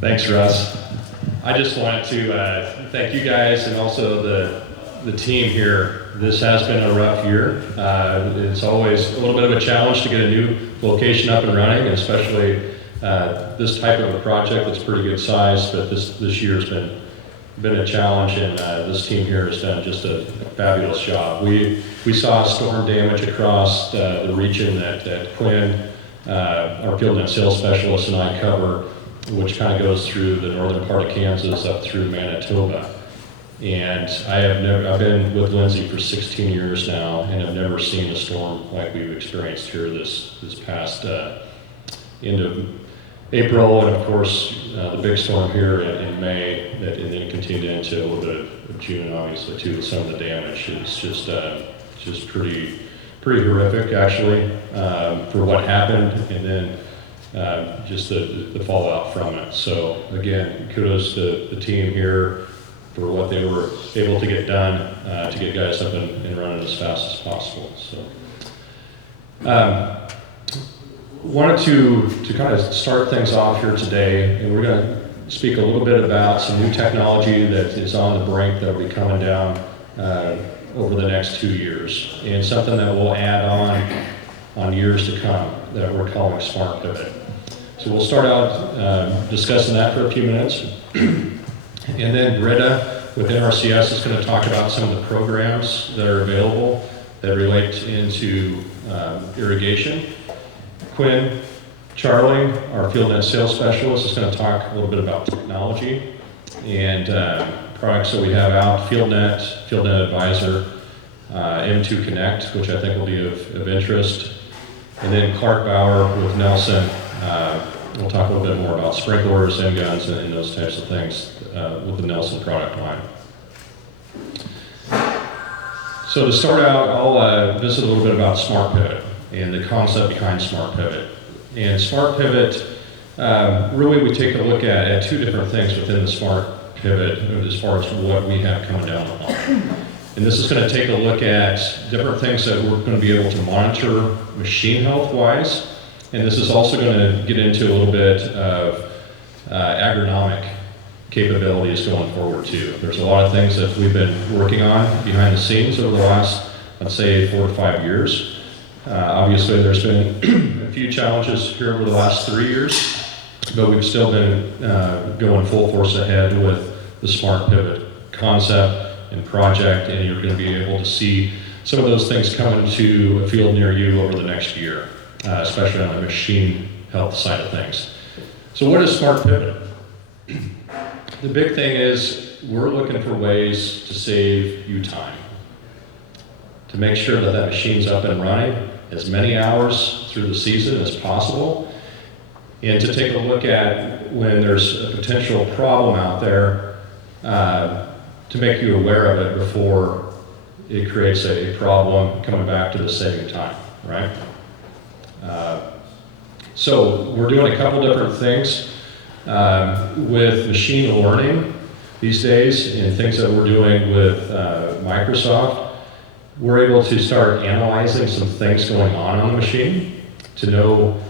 Thanks, Russ. I just wanted to thank you guys and also the team here. This has been a rough year. It's always a little bit of a challenge to get a new location up and running, and especially this type of a project that's pretty good size, but this year's been a challenge, and this team here has done just a fabulous job. We saw storm damage across the region that Quinn, our field net sales specialist, and I cover, which kind of goes through the northern part of Kansas up through Manitoba. And I've been with Lindsay for 16 years now, and I've never seen a storm like we've experienced here this past end of April, and of course the big storm here in May, and then continued into a little bit of June, obviously too, with some of the damage. It's just pretty horrific actually for what happened, and then just the fallout from it. So again, kudos to the team here for what they were able to get done to get guys up and running as fast as possible. So wanted to kind of start things off here today, and we're going to speak a little bit about some new technology that is on the brink that will be coming down over the next 2 years, and something that will add on years to come that we're calling Smart Pivot. So we'll start out discussing that for a few minutes, and then Britta with NRCS is going to talk about some of the programs that are available that relate into irrigation. Quinn Charlie, our field net sales specialist, is going to talk a little bit about technology and products that we have out, field net advisor, M2 Connect, which I think will be of interest. And then Clark Bauer with Nelson, we'll talk a little bit more about sprinklers, end guns, and those types of things with the Nelson product line. So to start out, I'll visit a little bit about Smart Pivot and the concept behind Smart Pivot. And Smart Pivot, really we take a look at two different things within the Smart Pivot as far as what we have coming down the line. And this is going to take a look at different things that we're going to be able to monitor machine health-wise. And this is also going to get into a little bit of agronomic capabilities going forward too. There's a lot of things that we've been working on behind the scenes over the last, let's say, 4 to 5 years. Obviously, there's been a few challenges here over the last 3 years, but we've still been going full force ahead with the Smart Pivot concept and project, and you're going to be able to see some of those things come into a field near you over the next year, especially on the machine health side of things. So what is Smart Pivot? The big thing is we're looking for ways to save you time, to make sure that machine's up and running as many hours through the season as possible, and to take a look at when there's a potential problem out there, to make you aware of it before it creates a problem coming back to the saving time, right? So we're doing a couple different things with machine learning these days, and things that we're doing with Microsoft. We're able to start analyzing some things going on the machine to know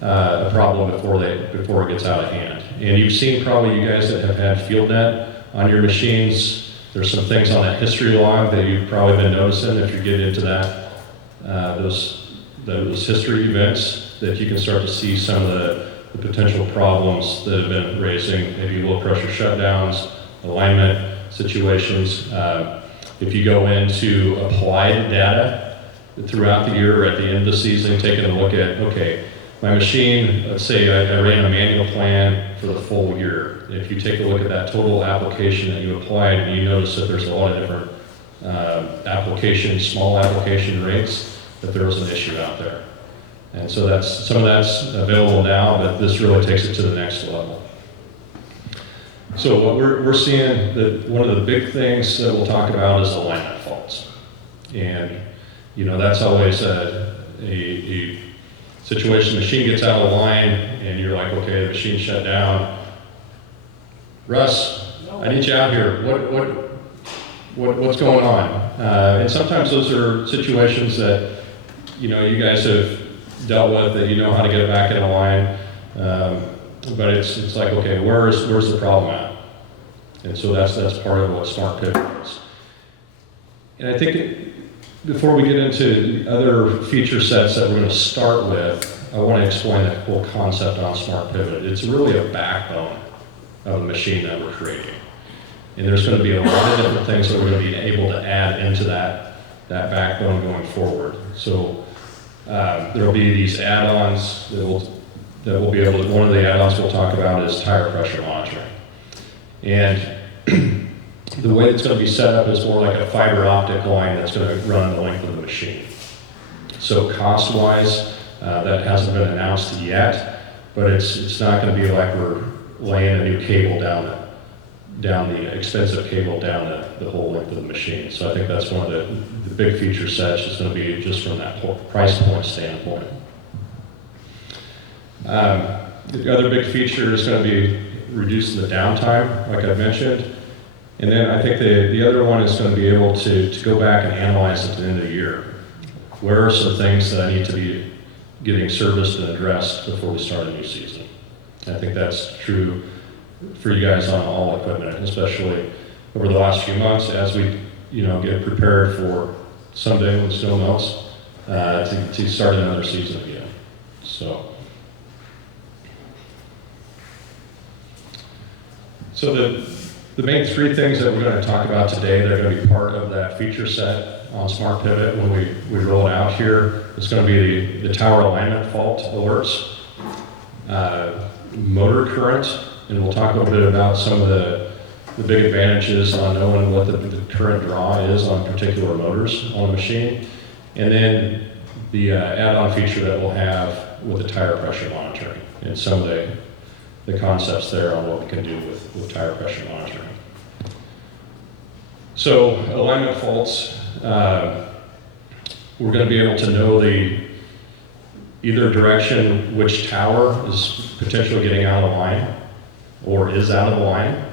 a problem before it gets out of hand. And you've seen probably, you guys that have had FieldNet on your machines, there's some things on that history log that you've probably been noticing if you get into that, those history events, that you can start to see some of the potential problems that have been raising, maybe low pressure shutdowns, alignment situations. If you go into applied data throughout the year or at the end of the season, taking a look at, okay, my machine, let's say I ran a manual plan for the full year. If you take a look at that total application that you applied, and you notice that there's a lot of different small application rates, that there was an issue out there. And so some of that's available now, but this really takes it to the next level. So what we're seeing, that one of the big things that we'll talk about is alignment faults. And that's always a situation. The machine gets out of line and you're like, okay, the machine shut down. Russ, I need you out here. What's going on? And sometimes those are situations that you guys have dealt with, that you know how to get it back in a line. but it's like, okay, where's the problem at? And so that's part of what Smart Pivot is. And I think before we get into other feature sets that we're going to start with, I want to explain that whole concept on Smart Pivot. It's really a backbone of the machine that we're creating. And there's going to be a lot of different things that we're going to be able to add into that backbone going forward. So there will be these add-ons that we'll be able to, one of the add-ons we'll talk about is tire pressure monitoring. And the way it's going to be set up is more like a fiber optic line that's going to run the length of the machine. So cost-wise, that hasn't been announced yet, but it's not going to be like we're laying a new cable down the expensive cable down the whole length of the machine. So I think that's one of the big feature sets is going to be just from that whole price point standpoint. The other big feature is going to be reducing the downtime, like I mentioned. And then I think the other one is going to be able to go back and analyze at the end of the year. Where are some things that I need to be getting serviced and addressed before we start a new season? I think that's true for you guys on all equipment, especially over the last few months as we get prepared for someday when snow melts to start another season again. So the main three things that we're going to talk about today that are going to be part of that feature set on Smart Pivot when we roll it out here is going to be the tower alignment fault alerts, motor current, and we'll talk a little bit about some of the big advantages on knowing what the current draw is on particular motors on the machine, and then the add-on feature that we'll have with the tire pressure monitoring and some of the concepts there on what we can do with tire pressure monitoring. So alignment faults, we're going to be able to know either direction which tower is potentially getting out of line or is out of line.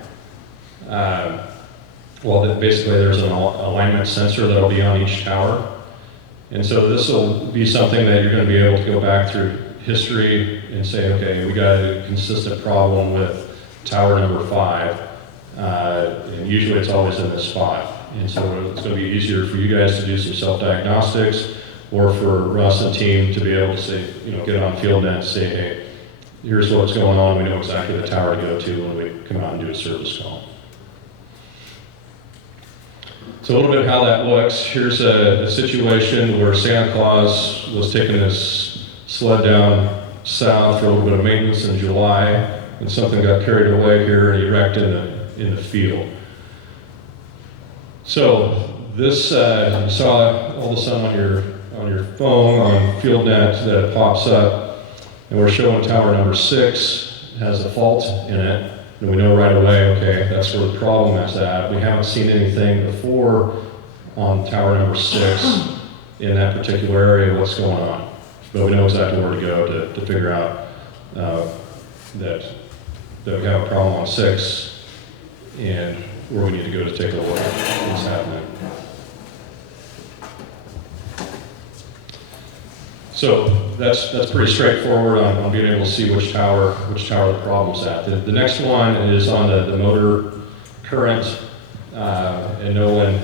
Basically there's an alignment sensor that will be on each tower. And so this will be something that you're going to be able to go back through history and say, okay, we got a consistent problem with tower number 5, and usually it's always in this spot. And so it's going to be easier for you guys to do some self-diagnostics, or for Russ and team to be able to say, get on FieldNet and say, hey, here's what's going on. We know exactly the tower to go to when we come out and do a service call. So a little bit how that looks. Here's a situation where Santa Claus was taking his sled down south for a little bit of maintenance in July, and something got carried away here and he wrecked in the field. So this, you saw all of a sudden on your phone on FieldNet that it pops up, and we're showing tower number 6 has a fault in it, and we know right away, okay, that's where the problem is at. We haven't seen anything before on tower number 6 in that particular area, what's going on. But we know exactly where to go to figure out that we have a problem on 6 and where we need to go to take a look at what's happening. So that's pretty straightforward on being able to see which tower the problem's at. The next one is on the motor current and knowing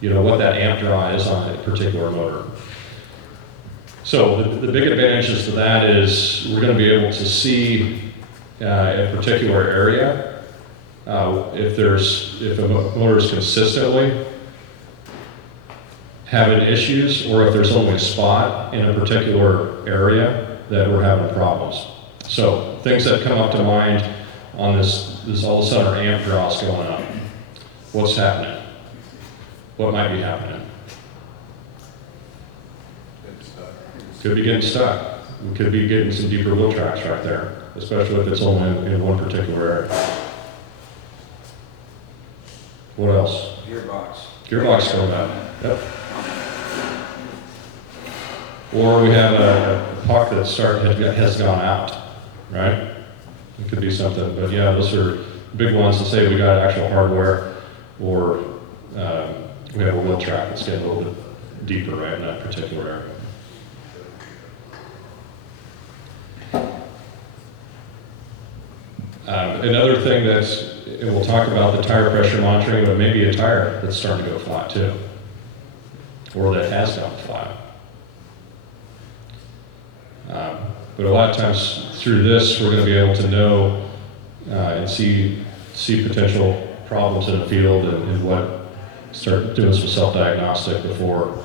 what that amp draw is on a particular motor. So the big advantages to that is we're going to be able to see a particular area if a motor is consistently having issues, or if there's only a spot in a particular area that we're having problems. So things that come up to mind on this all of a sudden our amp draw is going up. What's happening? What might be happening? Could be getting stuck. We could be getting some deeper wheel tracks right there, especially if it's only in one particular area. What else? Gearbox going out. Yep. Or we have a puck that has gone out, right? It could be something, but yeah, those are big ones to say we got actual hardware, or we have a wheel track that's getting a little bit deeper right in that particular area. Another thing and we'll talk about the tire pressure monitoring, but maybe a tire that's starting to go flat too, or that has gone flat. But a lot of times through this, we're going to be able to know and see potential problems in the field and start doing some self-diagnostic before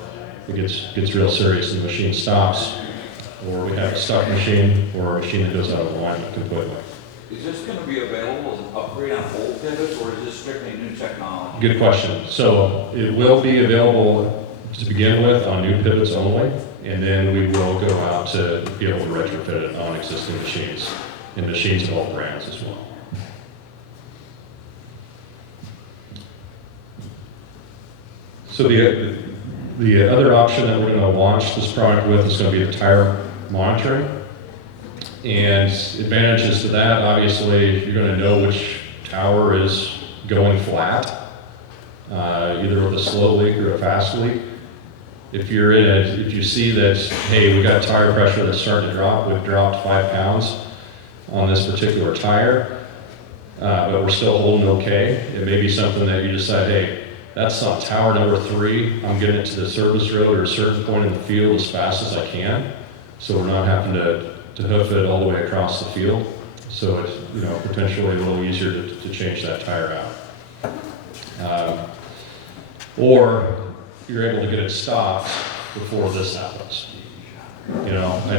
it gets real serious and the machine stops, or we have a stuck machine, or a machine that goes out of alignment completely. Is this going to be available as an upgrade on old pivots, or is this strictly new technology? Good question. So it will be available to begin with on new pivots only, and then we will go out to be able to retrofit it on existing machines, and machines of all brands as well. So the other option that we're going to launch this product with is going to be the tire monitoring. And advantages to that, obviously, you're going to know which tower is going flat, either with a slow leak or a fast leak. If you see that, hey, we got tire pressure that's starting to drop, we've dropped 5 pounds on this particular tire, but we're still holding okay, it may be something that you decide, hey, that's on tower number 3, I'm getting it to the service road or a certain point in the field as fast as I can, so we're not having to hoof it all the way across the field. So it's potentially a little easier to change that tire out. Or you're able to get it stopped before this happens. And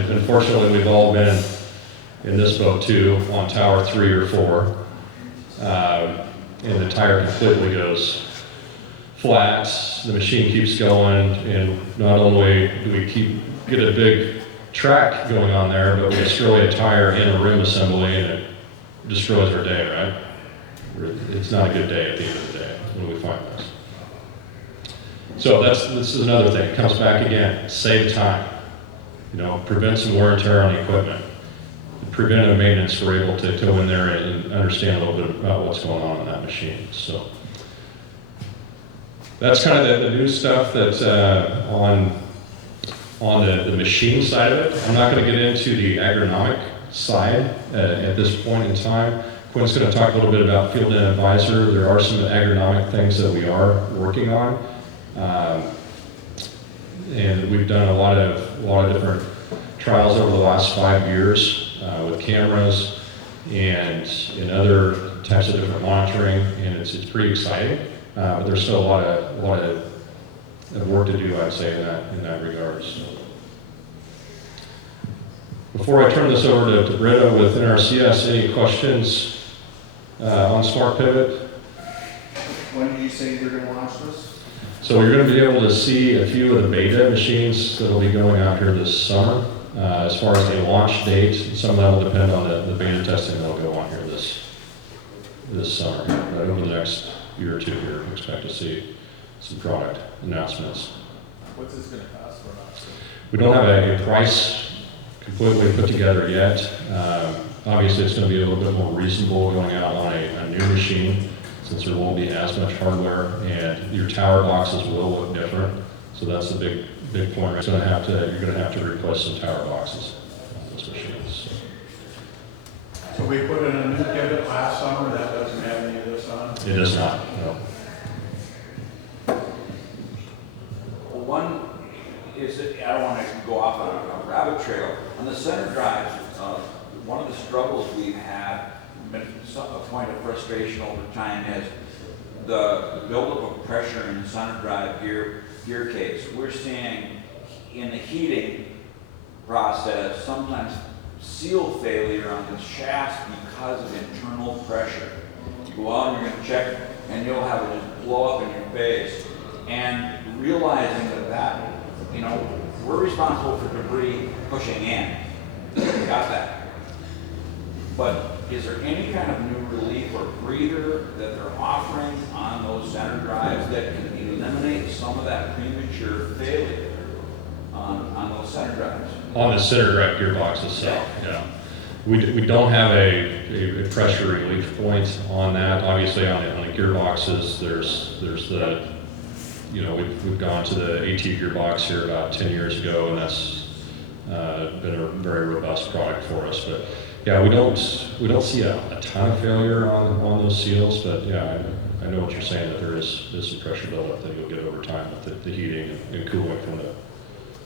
unfortunately we've all been in this boat too, on tower 3 or 4, and the tire completely goes flat, the machine keeps going, and not only do we get a big track going on there, but we destroy a tire in a rim assembly and it destroys our day, right? It's not a good day at the end of the day when we find this. So this is another thing, it comes back again, save time. Prevent some wear and tear on the equipment. Preventive maintenance, we're able to go in there and understand a little bit about what's going on in that machine. So that's kind of the new stuff that's on the machine side of it. I'm not going to get into the agronomic side at this point in time. Quinn's going to talk a little bit about Field and Advisor. There are some agronomic things that we are working on. And we've done a lot of different trials over the last 5 years with cameras and other types of different monitoring, and it's pretty exciting. But there's still a lot of work to do, I'd say, in that regard. So. Before I turn this over to Britta with NRCS, any questions on Smart Pivot? When did you say you were going to launch this? So you're going to be able to see a few of the beta machines that will be going out here this summer. As far as the launch date, some of that will depend on the beta testing that will go on here this summer. But over the next year or two here, we expect to see some product announcements. What's this going to cost for us? We don't have a price completely put together yet. Obviously, it's going to be a little bit more reasonable going out on a new machine, since there won't be as much hardware, and your tower boxes will look different. So that's the big point. You're going to have to replace some tower boxes on those machines. So we put in a new pivot last summer. That doesn't have any of this on. It does not. No. Well, one is that I don't want to go off on a rabbit trail. On the center drives, one of the struggles we've had, been a point of frustration over time, is the buildup of pressure in the center drive gear case. We're seeing in the heating process sometimes seal failure on the shafts because of internal pressure. You go out and you're going to check, and you'll have it just blow up in your face. And realizing that we're responsible for debris pushing in. We got that. But is there any kind of new relief or breather that they're offering on those center drives that can eliminate some of that premature failure on those center drives? On the center drive gearbox itself, yeah. We don't have a pressure relief point on that. Obviously, on the gearboxes, there's the we've gone to the AT gearbox here about 10 years ago, and that's been a very robust product for us. But Yeah, we don't see a ton of failure on those seals, but yeah, I know what you're saying, that there's some pressure buildup that you'll get over time with the heating and cooling from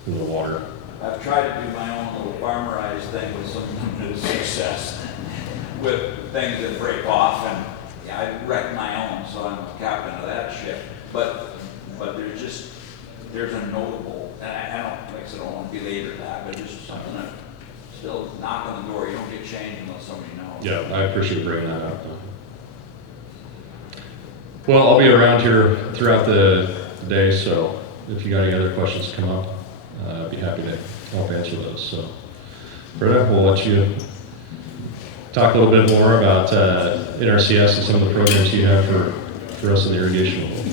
the water. I've tried to do my own little farmerized thing with some limited success with things that break off, and yeah, I wrecked my own, so I'm captain of that ship. But there's a notable, and I don't, like I said, I don't want to belabor that, but just something that still knock on the door. You don't get changed unless somebody knows. Yeah, I appreciate bringing that up. Well, I'll be around here throughout the day, so if you got any other questions come up, I'd be happy to help answer those. So, Britta, we'll let you talk a little bit more about NRCS and some of the programs you have for us in the irrigation world.